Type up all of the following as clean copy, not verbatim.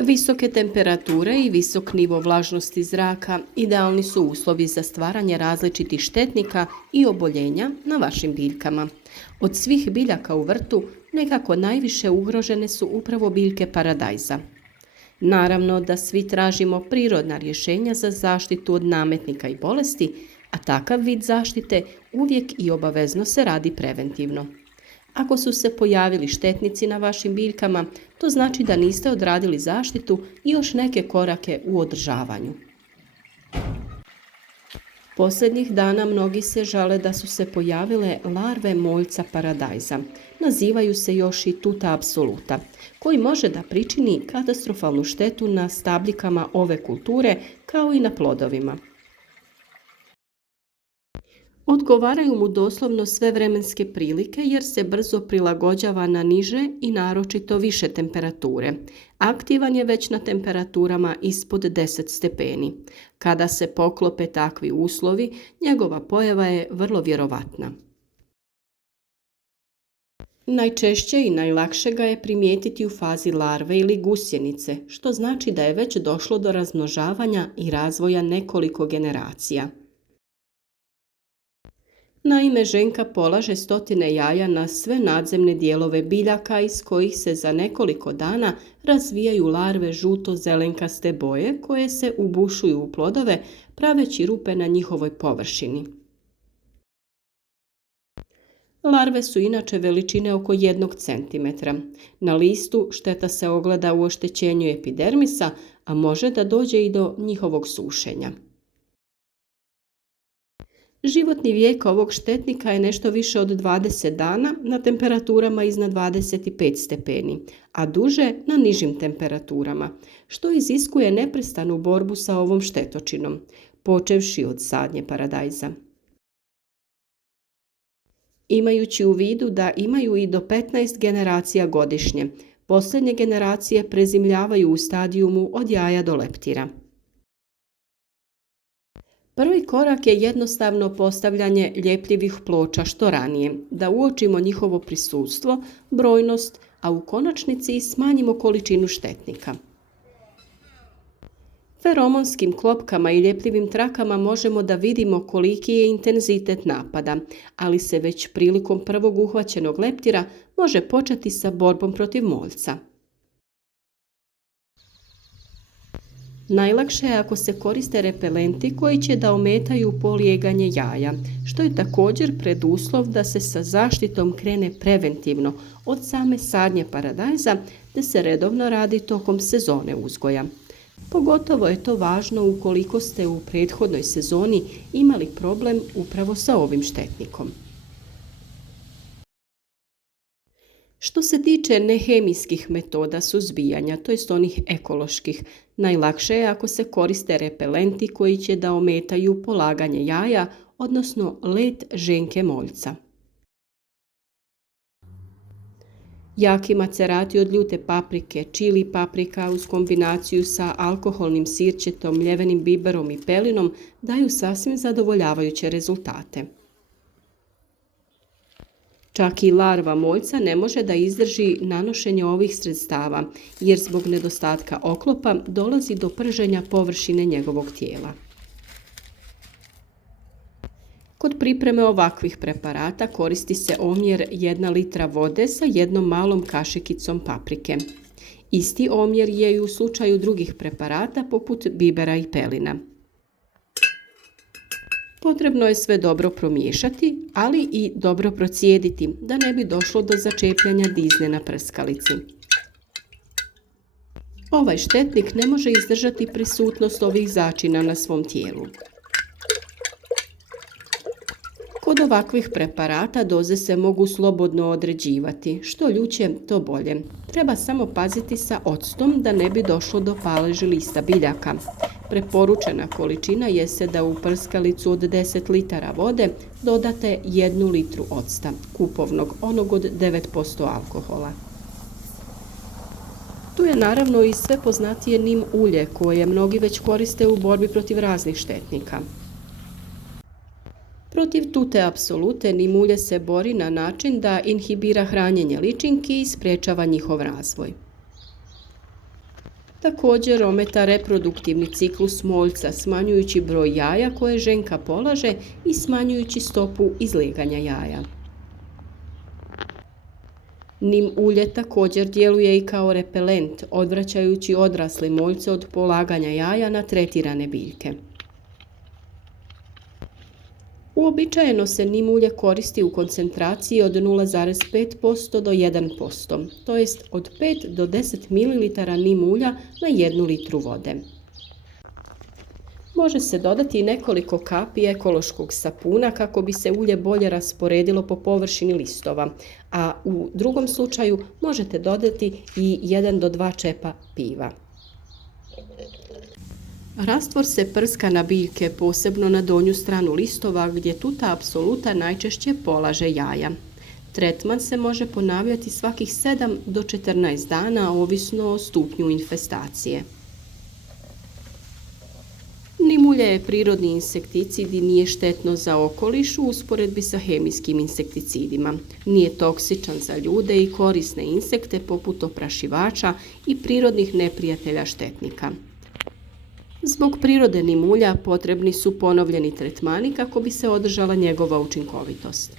Visoke temperature i visok nivo vlažnosti zraka idealni su uslovi za stvaranje različitih štetnika i oboljenja na vašim biljkama. Od svih biljaka u vrtu nekako najviše ugrožene su upravo biljke paradajza. Naravno da svi tražimo prirodna rješenja za zaštitu od nametnika i bolesti, a takav vid zaštite uvijek i obavezno se radi preventivno. Ako su se pojavili štetnici na vašim biljkama, to znači da niste odradili zaštitu i još neke korake u održavanju. Posljednjih dana mnogi se žale da su se pojavile larve moljca paradajza. Nazivaju se još i tuta apsoluta, koji može da pričini katastrofalnu štetu na stabljikama ove kulture kao i na plodovima. Odgovaraju mu doslovno sve vremenske prilike jer se brzo prilagođava na niže i naročito više temperature. Aktivan je već na temperaturama ispod 10 stepeni. Kada se poklope takvi uslovi, njegova pojava je vrlo vjerovatna. Najčešće i najlakše ga je primijetiti u fazi larve ili gusjenice, što znači da je već došlo do razmnožavanja i razvoja nekoliko generacija. Naime, ženka polaže stotine jaja na sve nadzemne dijelove biljaka iz kojih se za nekoliko dana razvijaju larve žuto-zelenkaste boje koje se ubušuju u plodove praveći rupe na njihovoj površini. Larve su inače veličine oko 1 cm. Na listu šteta se ogleda u oštećenju epidermisa, a može da dođe i do njihovog sušenja. Životni vijek ovog štetnika je nešto više od 20 dana na temperaturama iznad 25 stepeni, a duže na nižim temperaturama, što iziskuje neprestanu borbu sa ovom štetočinom, počevši od sadnje paradajza. Imajući u vidu da imaju i do 15 generacija godišnje, posljednje generacije prezimljavaju u stadijumu od jaja do leptira. Prvi korak je jednostavno postavljanje ljepljivih ploča što ranije, da uočimo njihovo prisustvo, brojnost, a u konačnici smanjimo količinu štetnika. Feromonskim klopkama i ljepljivim trakama možemo da vidimo koliki je intenzitet napada, ali se već prilikom prvog uhvaćenog leptira može početi sa borbom protiv moljca. Najlakše je ako se koriste repelenti koji će da ometaju polijeganje jaja, što je također preduslov da se sa zaštitom krene preventivno od same sadnje paradajza te se redovno radi tokom sezone uzgoja. Pogotovo je to važno ukoliko ste u prethodnoj sezoni imali problem upravo sa ovim štetnikom. Što se tiče nehemijskih metoda suzbijanja, to jest onih ekoloških, najlakše je ako se koriste repelenti koji će da ometaju polaganje jaja, odnosno let ženke moljca. Jaki macerati od ljute paprike, čili paprika uz kombinaciju sa alkoholnim sirćetom, mljevenim biberom i pelinom daju sasvim zadovoljavajuće rezultate. Čak i larva moljca ne može da izdrži nanošenje ovih sredstava, jer zbog nedostatka oklopa dolazi do prženja površine njegovog tijela. Kod pripreme ovakvih preparata koristi se omjer 1 litra vode sa 1 malom kašikicom paprike. Isti omjer je i u slučaju drugih preparata poput bibera i pelina. Potrebno je sve dobro promiješati, ali i dobro procijediti da ne bi došlo do začepljanja dizne na prskalici. Ovaj štetnik ne može izdržati prisutnost ovih začina na svom tijelu. Kod ovakvih preparata doze se mogu slobodno određivati, što ljuće to bolje. Treba samo paziti sa octom da ne bi došlo do paleži lista biljaka. Preporučena količina jeste da u prskalicu od 10 litara vode dodate 1 litru octa, kupovnog, onog od 9% alkohola. Tu je naravno i sve poznatije nim ulje koje mnogi već koriste u borbi protiv raznih štetnika. Protiv tute apsolute nim ulje se bori na način da inhibira hranjenje ličinki i sprječava njihov razvoj. Također ometa reproduktivni ciklus moljca, smanjujući broj jaja koje ženka polaže i smanjujući stopu izliganja jaja. Nim ulje također djeluje i kao repelent, odvraćajući odrasle moljce od polaganja jaja na tretirane biljke. Uobičajeno se nim ulje koristi u koncentraciji od 0,5% do 1%, to jest od 5 do 10 ml nim ulja na 1 litru vode. Može se dodati i nekoliko kapi ekološkog sapuna kako bi se ulje bolje rasporedilo po površini listova, a u drugom slučaju možete dodati i 1 do 2 čepa piva. Rastvor se prska na biljke, posebno na donju stranu listova gdje tuta apsoluta najčešće polaže jaja. Tretman se može ponavljati svakih 7 do 14 dana, ovisno o stupnju infestacije. Nim ulje je prirodni insekticid i nije štetno za okoliš u usporedbi sa hemijskim insekticidima. Nije toksičan za ljude i korisne insekte poput oprašivača i prirodnih neprijatelja štetnika. Zbog prirode nim ulja potrebni su ponovljeni tretmani kako bi se održala njegova učinkovitost.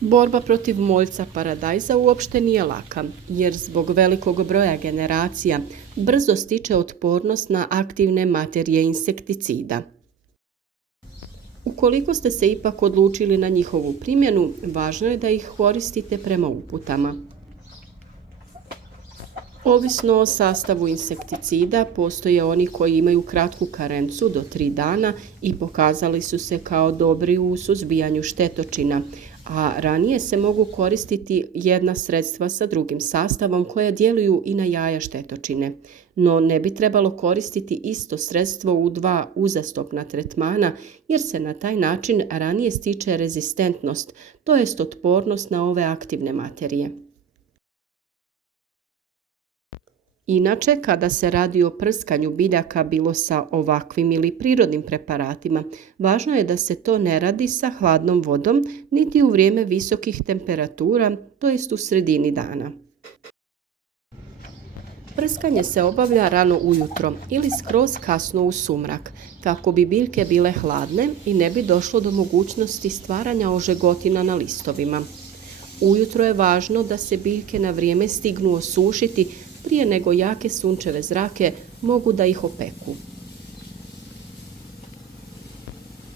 Borba protiv moljca paradajza uopšte nije laka, jer zbog velikog broja generacija brzo stiče otpornost na aktivne materije insekticida. Ukoliko ste se ipak odlučili na njihovu primjenu, važno je da ih koristite prema uputama. Ovisno o sastavu insekticida, postoje oni koji imaju kratku karencu do 3 dana i pokazali su se kao dobri u suzbijanju štetočina, a ranije se mogu koristiti jedna sredstva sa drugim sastavom koja djeluju i na jaja štetočine. No ne bi trebalo koristiti isto sredstvo u 2 uzastopna tretmana jer se na taj način ranije stiče rezistentnost, to jest otpornost na ove aktivne materije. Inače, kada se radi o prskanju biljaka bilo sa ovakvim ili prirodnim preparatima, važno je da se to ne radi sa hladnom vodom niti u vrijeme visokih temperatura, to jest u sredini dana. Prskanje se obavlja rano ujutro ili skroz kasno u sumrak, kako bi biljke bile hladne i ne bi došlo do mogućnosti stvaranja ožegotina na listovima. Ujutro je važno da se biljke na vrijeme stignu osušiti prije nego jake sunčeve zrake mogu da ih opeku.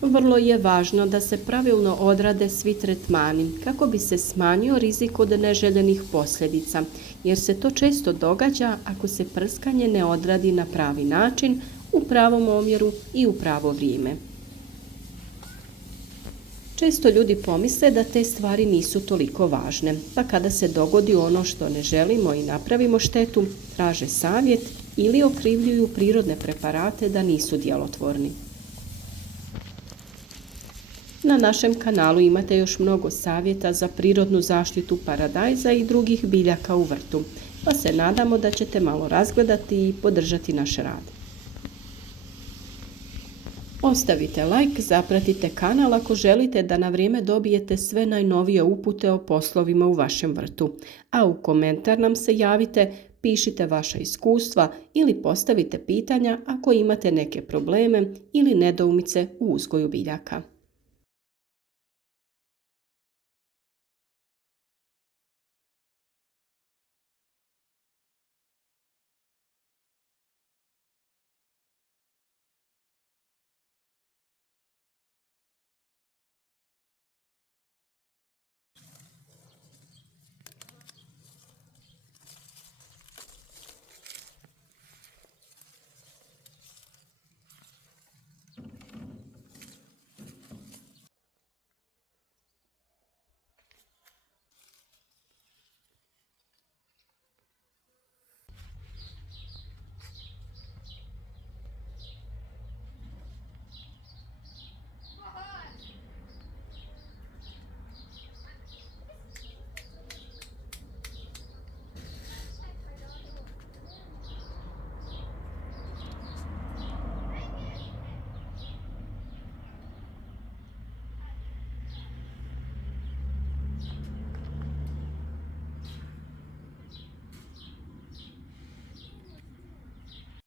Vrlo je važno da se pravilno odrade svi tretmani kako bi se smanjio rizik od neželjenih posljedica, jer se to često događa ako se prskanje ne odradi na pravi način, u pravom omjeru i u pravo vrijeme. Često ljudi pomisle da te stvari nisu toliko važne, pa kada se dogodi ono što ne želimo i napravimo štetu, traže savjet ili okrivljuju prirodne preparate da nisu djelotvorni. Na našem kanalu imate još mnogo savjeta za prirodnu zaštitu paradajza i drugih biljaka u vrtu, pa se nadamo da ćete malo razgledati i podržati naš rad. Ostavite like, zapratite kanal ako želite da na vrijeme dobijete sve najnovije upute o poslovima u vašem vrtu, a u komentar nam se javite, pišite vaša iskustva ili postavite pitanja ako imate neke probleme ili nedoumice u uzgoju biljaka.